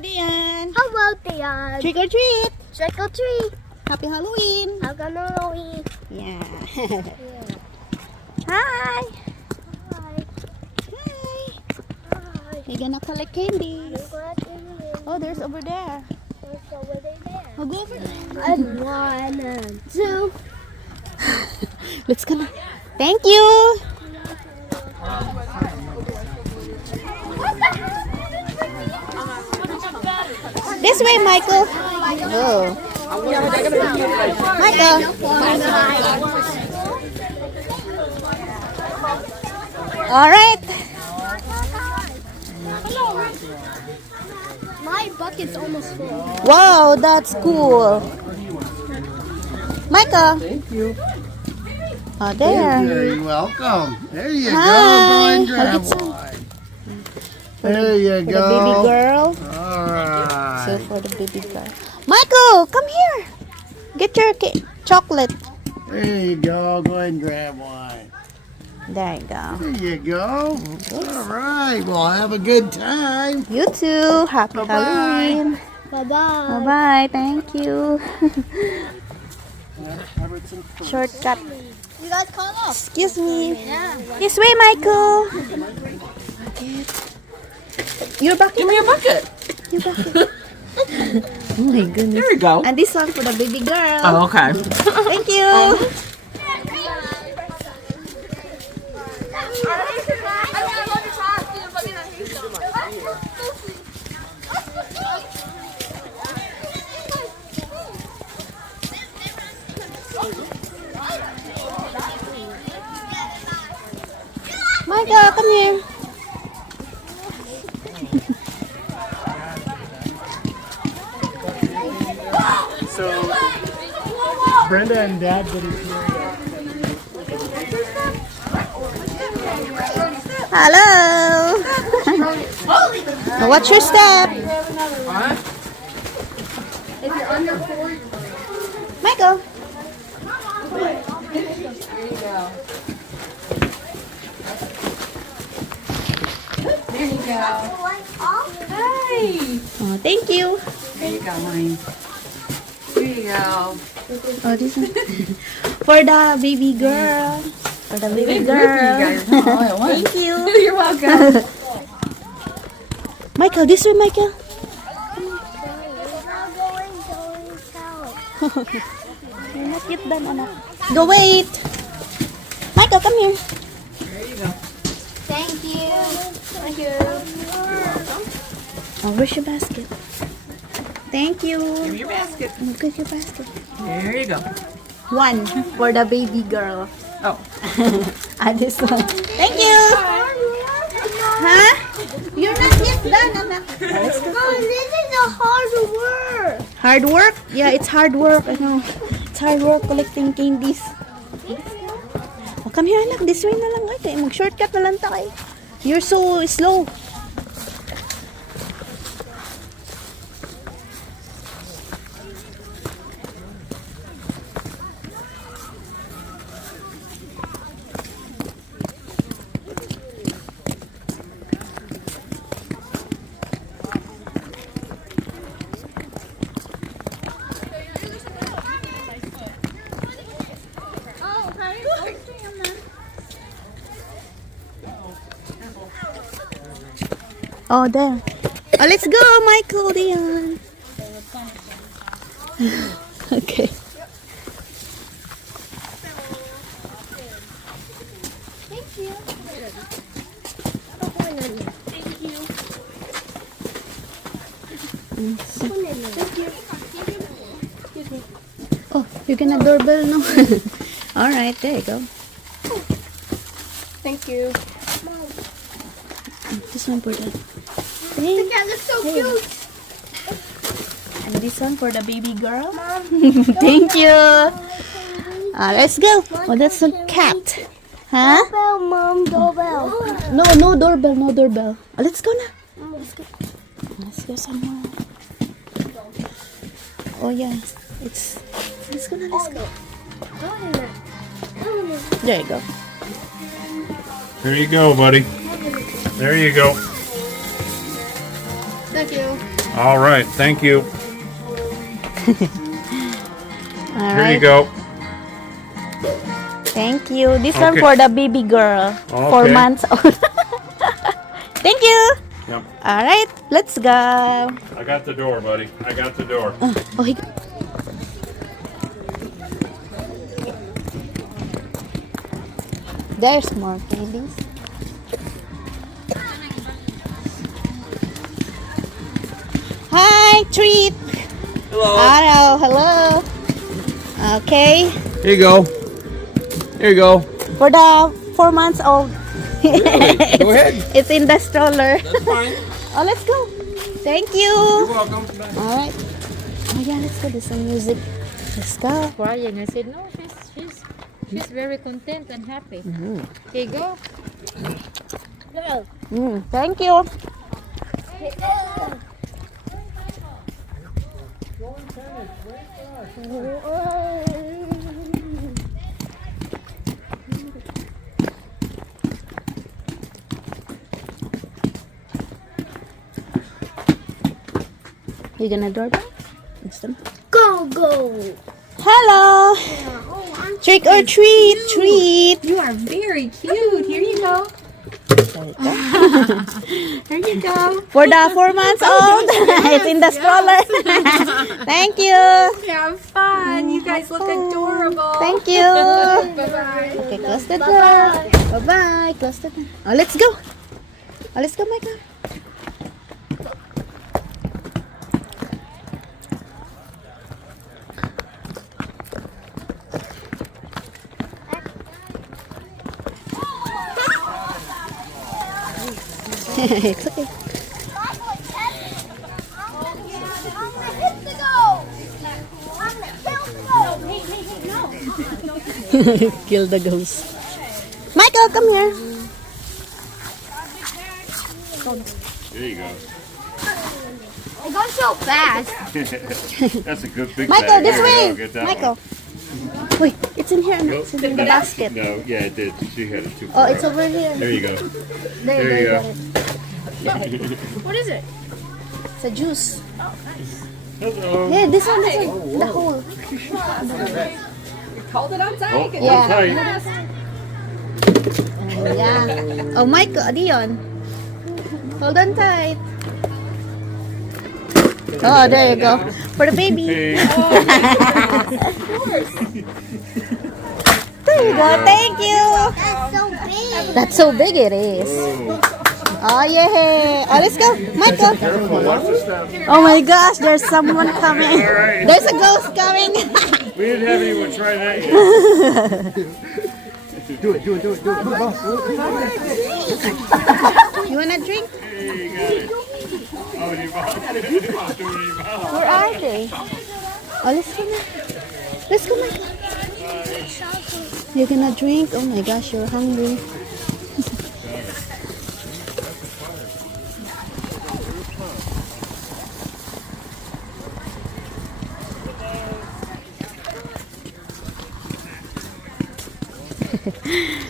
Dian. Hello, Dion. Trick or treat. Trick or treat. Happy Halloween. I'm gonna Halloween. Yeah. Yeah. Hi. Hi. Hi. Hi. You're gonna collect candies. You're glad to be in. Oh, there's over there. What's over there? I'll go over there. And 1 and 2. Let's go now. Thank you. This way, Michael. Oh. Michael. All right. My bucket's almost full. Wow, that's cool. Michael. Thank you. Oh, there. You're welcome. There you Hi. go. Go and grab I'll get some. one. There you For go. the baby girl. All right. So for the baby girl. Michael, come here. Get your chocolate. There you go. Go ahead and grab one. There you go. There you go. All right. Well, have a good time. You too. Happy Bye-bye. Halloween. Bye-bye. Bye-bye. Thank you. Shortcut. You guys call off. Excuse me. Yeah. This way, Michael. Your bucket. Give me a bucket. Your bucket. Oh my goodness. There you go. And this one for the baby girl. Oh, okay. Thank you. Michael, come here. So, Brenda and Dad did it here. Hello. Watch your step. Michael. There you go. Hey. Oh, thank you. There you go, honey. There you go. Oh, this one. For the baby girl. For the baby Big group of you girl. guys all at once. Thank you. You're welcome. Michael, this way, Michael. You're not yet done, anak. Go wait. Michael, come here. There you go. Thank you. Thank you. Oh, where's your basket? Thank you. Give me your basket. Look at your basket. There you go. One for the baby girl. Oh. And this one. Thank you. Huh? You're not yet done, anak. Let's go. Oh, this is a hard work. Hard work? Yeah, it's hard work. I know. It's hard work collecting candies. Oh, come here, anak. This way na lang. Ay, mag-shortcut na lang tayo. You're so slow. Oh, there. Oh, let's go, Michael, Dion. Okay. Thank you. Oh, you're gonna doorbell, no? All right, there you go. Thank you. This one for the... The cat looks so cute. And this one for the baby girl. Thank you. Let's go. Oh, that's a cat. Huh? Doorbell, Mom, doorbell. No, no doorbell, no doorbell. Oh, let's go na. Let's go somewhere. Oh, yeah. It's... Let's go na, let's go. There you go. There you go, buddy. There you go. Thank you. All right, thank you. All Here you right. go. Thank you. This one Okay. for the baby girl. 4 Okay. months old. Thank you. Yep. All right, let's go. I got the door, buddy. I got the door. Oh, there's more candies. Hi, treat. Hello. Hello. Okay, Here you go. Here you go. for the 4 months old. Go ahead. It's in the stroller. That's fine. Oh, let's go. Thank you. You're welcome. All right. Oh yeah, let's go. There's some music. Let's go. Crying. I said, no, she's very content and happy. Here you go. Thank you. You gonna doorbell? Go. Hello. Trick or treat. Treat. You are very cute. Here you go. Here you go. For the 4 months old. It's in the stroller. Thank you. Have fun. You guys look adorable. Thank you. Bye-bye. Okay, close the door. Bye-bye. Close the door. Oh, let's go. Oh, let's go, Michael. It's okay. Kill the ghost. Michael, come here. There you go. It goes so fast. That's a good big Michael, bag. this Here you way. go. Get that Michael. one. Wait, it's in here. It's in the basket. No, yeah, it did. She had it too Oh, far it's out. over here. There you go. There, There you go. got it. What is it? It's a juice. Hello. Yeah, this one. The whole. Hold it outside. Oh, hold Yeah. tight. Yeah. Oh, Michael, Dion. Hold on tight. Oh, there you go. For the baby. Hey. There you go. Thank you. That's so big. That's so big it is. Oh, yeah. Oh, let's go. Michael. Careful, watch the step. Oh my gosh, there's someone coming. All right. There's a ghost coming. We didn't have anyone try that yet. Do it. You wanna drink? Hey, you got it. Oh, you bought it. Where are they? Oh, let's go now. Let's go, Michael. You're gonna drink? Oh my gosh, you're hungry.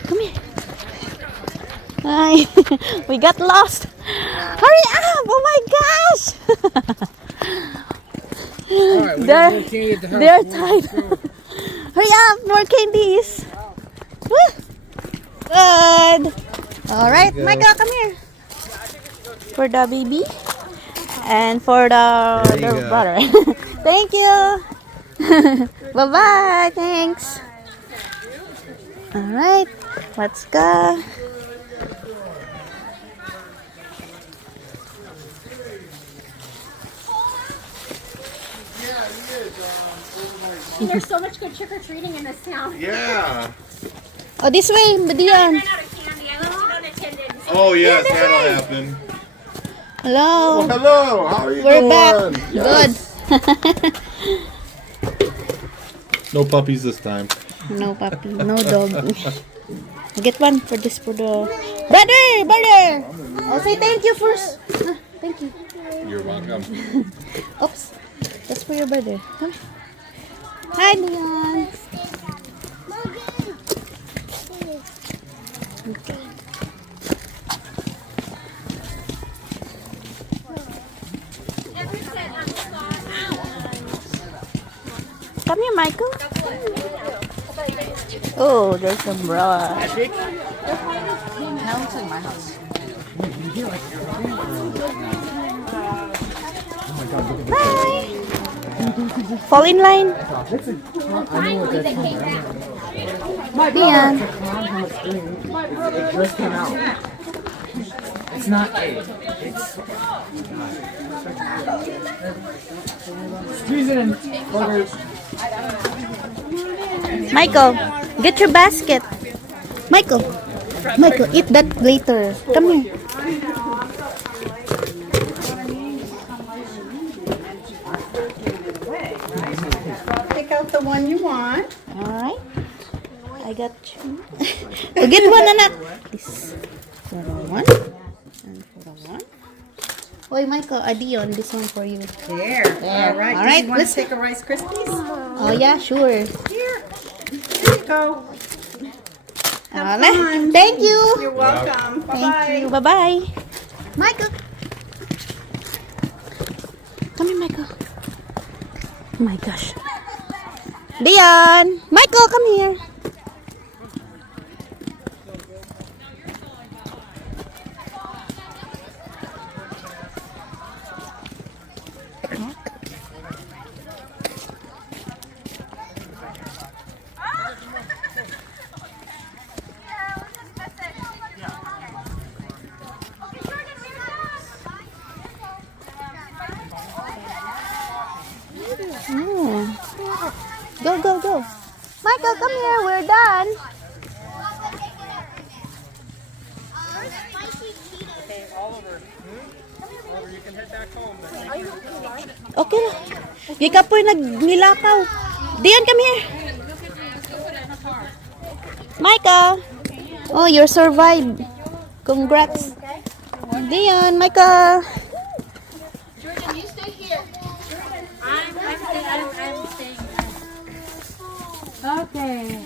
Come here. Hi. We got lost. Hurry up! Oh my gosh! They're tied. Hurry up! More candies. Woo. Good. All right, Michael, come here. For the baby and for the brother. Thank you. Bye bye. Thanks. All right, let's go. There's so much good trick-or-treating in this town. Yeah. Oh, this way, Dion. Oh yes, that'll happen. Hello. Hello. How are you We're doing? back. Yes. Good. No puppies this time. No puppy, no dog. Get one for this for the brother. I'll say thank you first. Thank you. You're welcome. Oops, that's for your brother. Come. Hi, Leon. Okay. Come here, Michael. Oh, there's some brush. Now it's in my house. Hi. Fall in line. Ayan. It just came out. It's not A. It's. Squeeze it in. Butters. Michael, get your basket. Michael, eat that later. Come here. Pick out the one you want. Alright. I got you. Oh, get one, anak. This for the one. And for the one. Oy, Michael, Adion, this one for you. There. All right. All right, Do you want let's- to take a Rice Krispies? Oh, yeah, sure. Here. There you go. Have Alright. fun. Thank you. You're welcome. Bye-bye. Thank you. Bye-bye. Michael. Come here, Michael. Oh my gosh. Dion. Michael, come here. Go. Michael, come here. We're done. Okay na. Gikapoy nagnilakaw. Dion, come here. Michael. Oh, you survived. Congrats. Dion, Michael. Jordan, you stay here. I'm staying. Okay.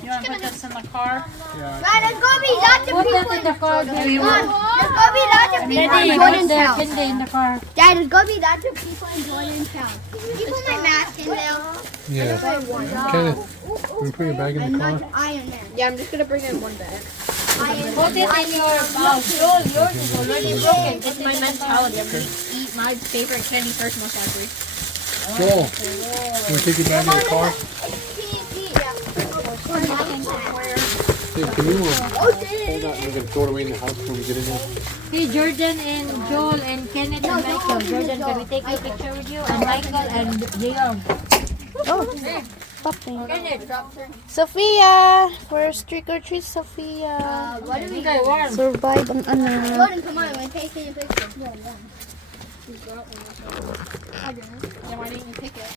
You want to put this in the car? Right, there's gonna be lots of Put people this in the car. There's gonna be lots of people in Jordan's house. In the car. Dad, there's gonna be lots of people in Jordan's house. Can you put my mask in there? Yeah. Kenneth, can we put your bag in the car? Iron Man. Yeah, I'm just going to bring in one bag. Put it in your mouth. Joel, yours is already broken. It's my mentality. I'm going to eat my favorite candy first, most likely. Joel, can we take your bag in the car? Dave, can you hold that? We're going to throw it away in the house when we get in there. Okay, Jordan and Joel and Kenneth and Michael. Jordan, can we take a picture with you? And Michael and Leon. Oh, popping. Kenneth, Sophia! First trick or treat, Sophia. What do we okay, warm. Survive ang ano. Jordan, come on, we're taking a picture. Yeah, why didn't you take it?